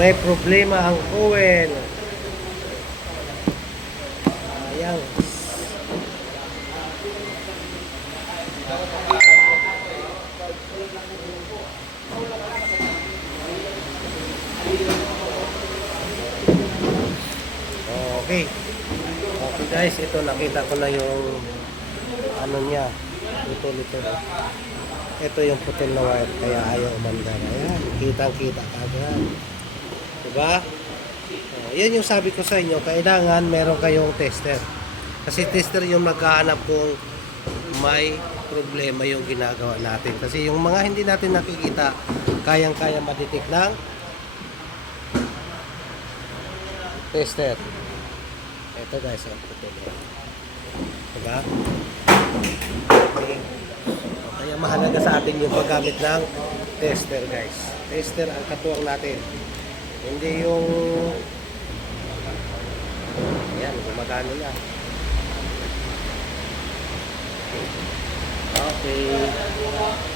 May problema ang oil. Ayan. Okay. Okay guys, ito nakita ko na yung ano niya. Ito. Ito yung putol na wire kaya ayaw umandar. Ayan, kitang-kita agad. Diba? Yan yung sabi ko sa inyo, kailangan meron kayong tester. Kasi tester yung maghahanap kung may problema yung ginagawa natin. Kasi yung mga hindi natin nakikita, kayang-kaya ma-detect ng tester. Ito guys, ang putol. Diba? Okay. Kaya mahalaga sa atin yung paggamit ng tester guys. Tester ang katuwang natin. Hindi yung ayan, gumagano na. Okay.